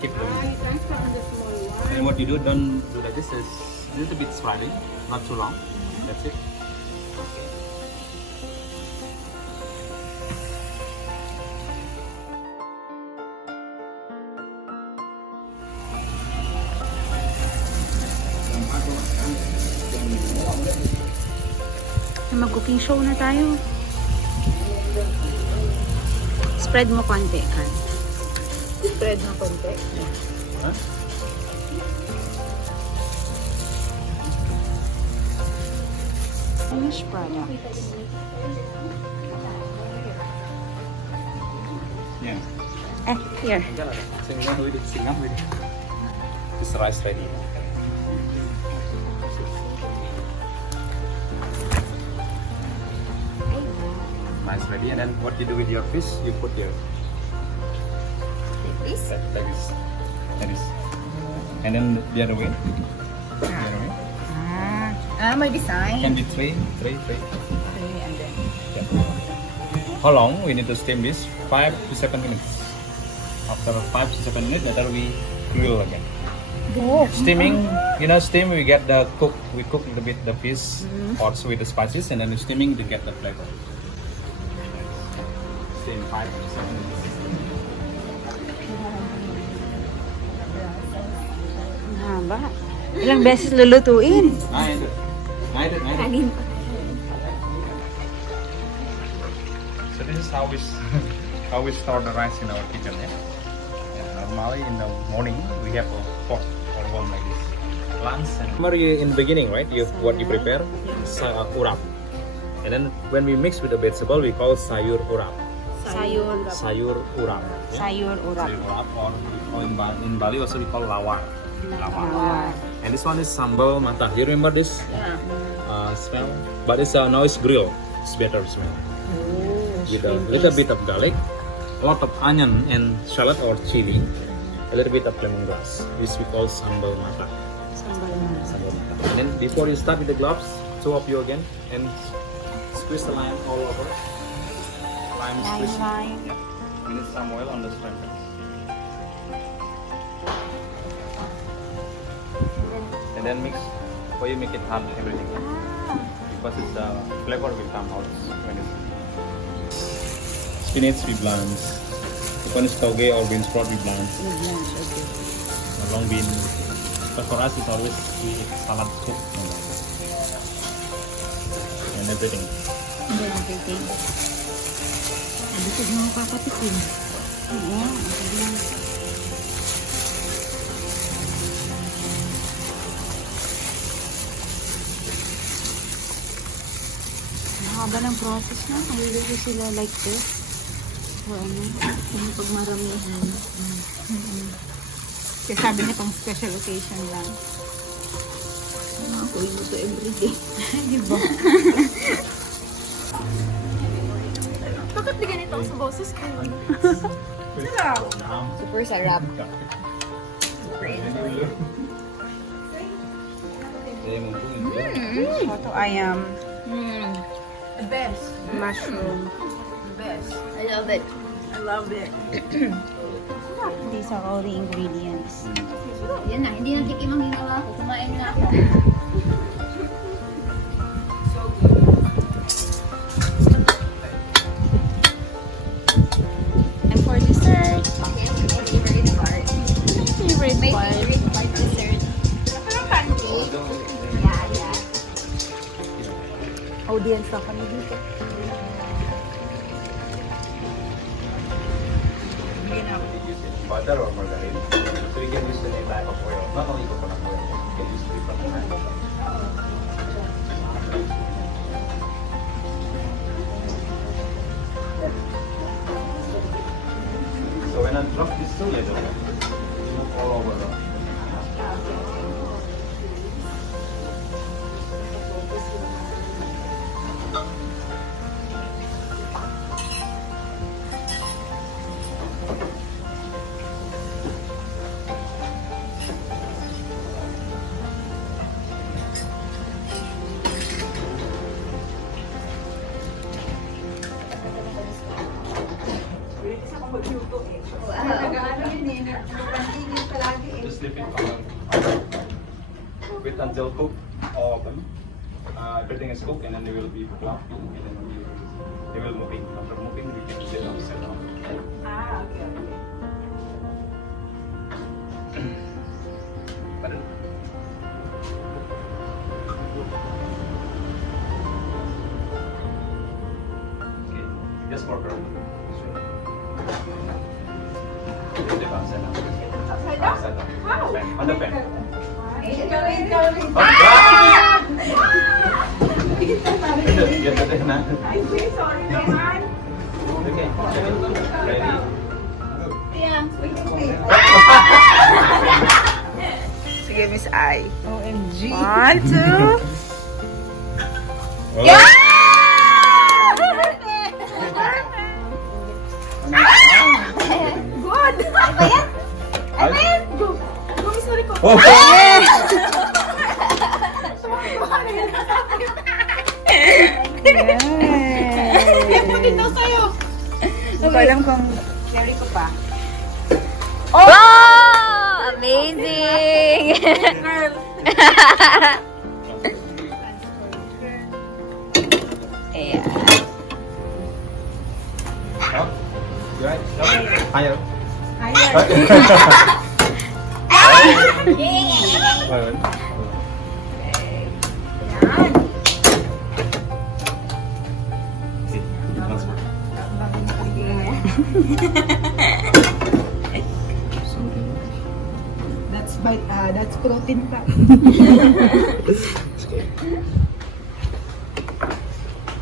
keep them. And what you do, don't do like this. Is a little bit sliding, not too long. That's it. Mag-cooking show na tayo. Spread mo konti, kan. Spread mo konti. Huh? Finished products. Yeah. Here. Singam with it. This rice ready. Rice ready, and then what you do with your fish, you put your This? that is, and then the other way. The other way. May design. Can be three. Okay, and then. How long we need to steam this? 5 to 7 minutes. After 5 to 7 minutes, later we grill again. Oh. Steaming, steam we get the cook. We cook a little bit the fish also with the spices, and then steaming to get the flavor. Steam 5 to 7 minutes. Haba. Ilang beses lulutuin? I did. So this is how we store the rice in our kitchen. Normally in the morning we have a pot or one like this. Lunch and remember in the beginning, right? What you prepare, urap. And then when we mix with the vegetable, we call sayur urap. Sayur. Sayur urap. Sayur urap. Sayur urap, or in Bali also we call lawar. Lawar. And this one is sambal mata. You remember this smell? But it's now it's grill. It's better smell. With a little bit of garlic, a lot of onion and shallot or chili, a little bit of lemongrass, which we call sambal mata. Sambal mata. And then before you start with the gloves, two of you again, and squeeze the lime all over. Lime squeeze. Lime. We need some oil on the shrimp. And then mix, or you make it hard everything. Because it's flavor will come out when it's spinach we blanch. One is tauge or bean sprout we blanch. Okay. Long bean. But for us it's always we eat salad soup. And everything. And then everything. Busog na ako papatikin. Oo. Haba ng process na. Mahilig ko sila like this. So, yung pagmaramihan. Kasi sabi niya pang special occasion lang. Ako yun ito everyday. Diba? Bakit di ganito sa boses ko? Super sarap. Super enjoy. Ito ay The best. mushroom. The best. I love it. I love it. These are all the ingredients. Yan na, hindi na tikimang ginawa ko. Kumain na ako. And for dessert, Okay, favorite part. favorite My part. favorite part dessert. Parang pancake. Yeah. Audience na kami dito. Butter or margarine. So you can use any type of oil. Not only coconut oil. You can use different type of oil. So when I drop this too little, you move all over. Just leave it wait until cook all of them. Everything is cooked and then they will be plucked and then they will moving. After moving, we can set up. Pardon? Okay, just for her. Upside down. How? Pen. On the pen. Get the pen. I'm so sorry, naman. Okay. Ready? Sige, Miss I. OMG. 1, 2. Yeah! Good! Amen! Go! Go, Miss Rico! Oh! Ito sa'yo! Hindi ko alam kung carry ko pa. Wow! Amazing! Girl! Ayan. Up. Right. Up. Higher. Ayun. Okay, transfer. That's protein pa.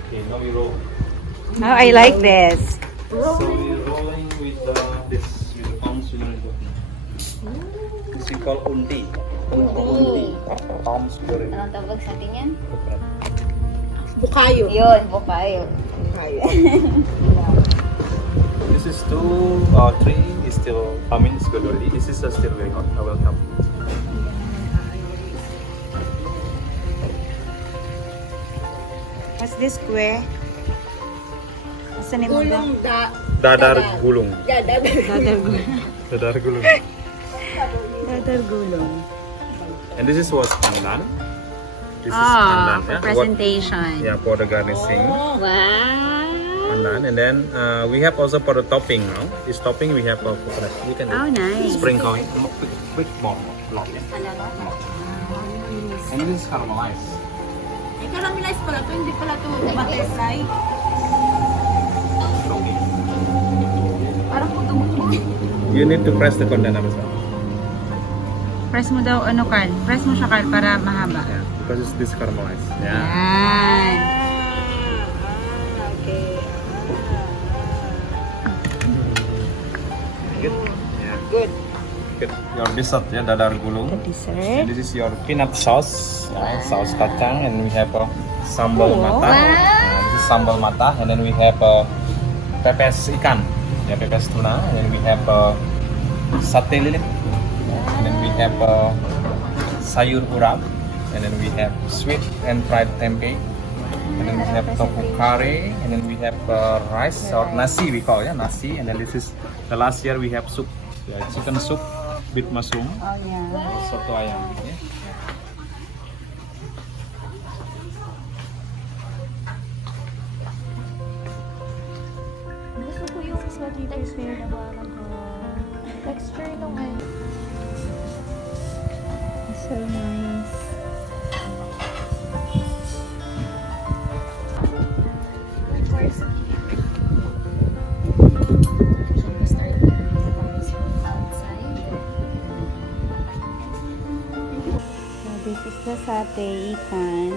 Okay, now we roll. Oh, I like this. So we're rolling with this with the palms with the this we call undi. Undi. Palms with Anong tawag sa atin yan? Bukayo. Yun, bukayo. Bukayo. This is 2, 3 is still, I mean it's good already. This is still very hot. I will help. What's this, Kwe? What's the name of that? Gulong da. Dadar gulung. Dadar. Dadar gulung. Dadar gulong. And this is what's pandan. This is Ah, pandan. for Yeah? presentation. Yeah, for the garnishing. Wow. Pandan. And then we have also for the topping now. This topping we have coconut. You can Oh, nice. sprinkle it. Quick more. Block it. And this is caramelized. Ay, caramelize pala to, hindi pala to butterfly. Okay. Parang puto-puto. You need to press the container as well. Press mo daw, ano, Carl? Press mo siya, Carl, para mahaba. Yeah, because it's this caramelized. Yeah. Yan. Okay. Good. Yeah. Good. Good. Your dessert, yeah, dadar gulung. Dessert. And this is your peanut sauce, sauce kacang, and we have sambal mata. This is sambal mata, and then we have pepes ikan, yeah, pepes tuna, and then we have sate lilit, and then we have sayur urap, and then we have sweet and fried tempeh, and then we have tofu curry, and then we have rice or nasi we call, yeah, nasi, and then this is the last year we have soup, yeah, chicken soup with mushroom. Oh, yeah. Soto ayam. Yeah. Gusto ko yung texture na parang texture nung ano. So nice. So this is the satay ikan.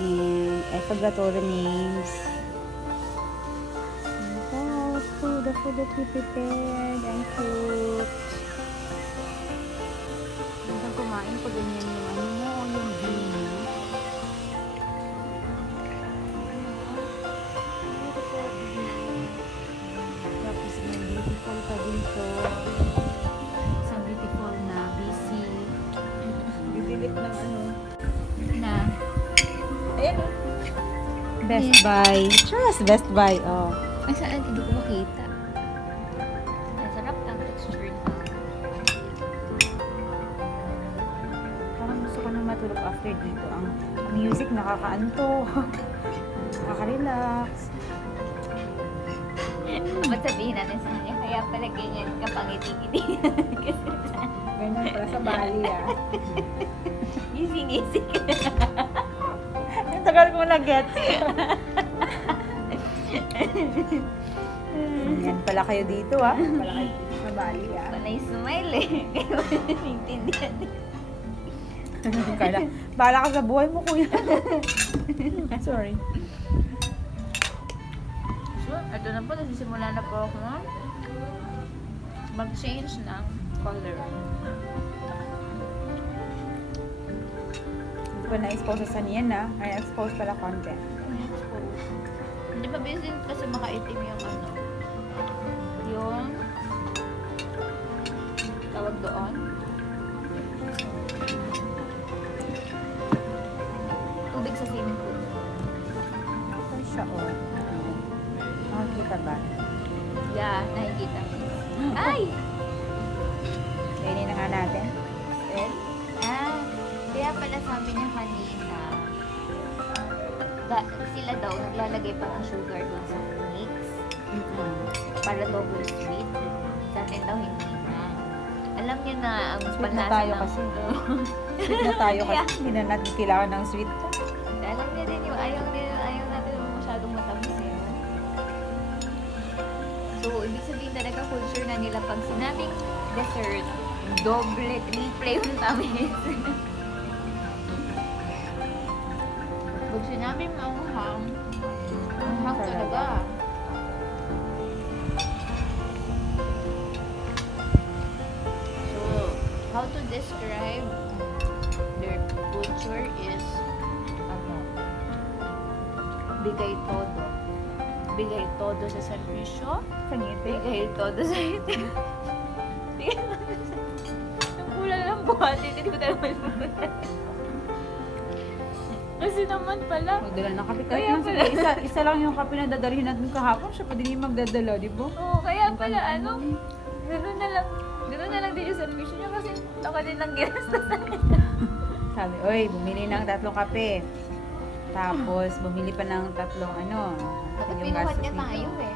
And I forgot all the names. Wow, the food that we prepared and cooked. Hanggang kumain ko ganyan yung ano mo, yung green mo. Tapos may beautiful pa dito. Isang beautiful na busy. Didilit ng ano. Na Ayan o. Best Buy. Just Best Buy. Oh. Ay, saan? Hindi ko makita. Masarap ang texture na. Parang gusto ko na matulog after dito. Ang music nakakaanto. Nakaka-relax. Ba't sabihin natin sa kanya, kaya pala ganyan kapangiti-kiti. Kasi Ganyan pala sa Bali gising-gising ka. Ang tagal ko na-get. Yan pala kayo dito Pala kayo dito sa Bali Panay smile eh. Kaya wala naintindihan. Kala, bahala ka sa buhay mo, kuya. Sorry. So, ito na po. Nasisimula na po ako mag-change ng color. Hindi ko na-expose sa niyan Ay, expose pala konti. Hindi ba busy kasi makaitim yung ano? Yung tawag doon? Tubig sa swimming pool. Ito siya, Nakikita ba? Yeah, nakikita. Ay! Kainin na nga natin. Well, kaya pala sabi niya kanina, sila daw naglalagay pa ng sugar doon sa mix para daw sweet. Sa atin daw hindi na. Alam niya na ang Sweet na panlasa tayo ng kasi. Sweet na tayo kasi. Hindi na natin kailangan ng sweet. Alam niya din yung ayaw natin masyadong matamis eh. So, ibig sabihin talaga culture na nila pag sinabing dessert, doble, triple yung tamis. Pag sinabing maanghang, maanghang talaga. So, how to describe their culture is bigay todo. Bigay todo sa serbisyo. Sa ngiti. Bigay todo sa itim. Bigay todo sa... Ang kulang ng buhati. Hindi ko talaga malimutan. Kasi naman pala. Magdala ng kape. Kaya Kahit pala. isa lang yung kape na dadalhin natin kahapon. Siya pa din yung magdadala, di ba? Oo, kaya pala gano'n na lang din yung serbisyo niya kasi ako din lang ginastasan. Sabi, oy, bumili ng 3 kape. Tapos, bumili pa ng 3 Pinuhat niya tayo eh.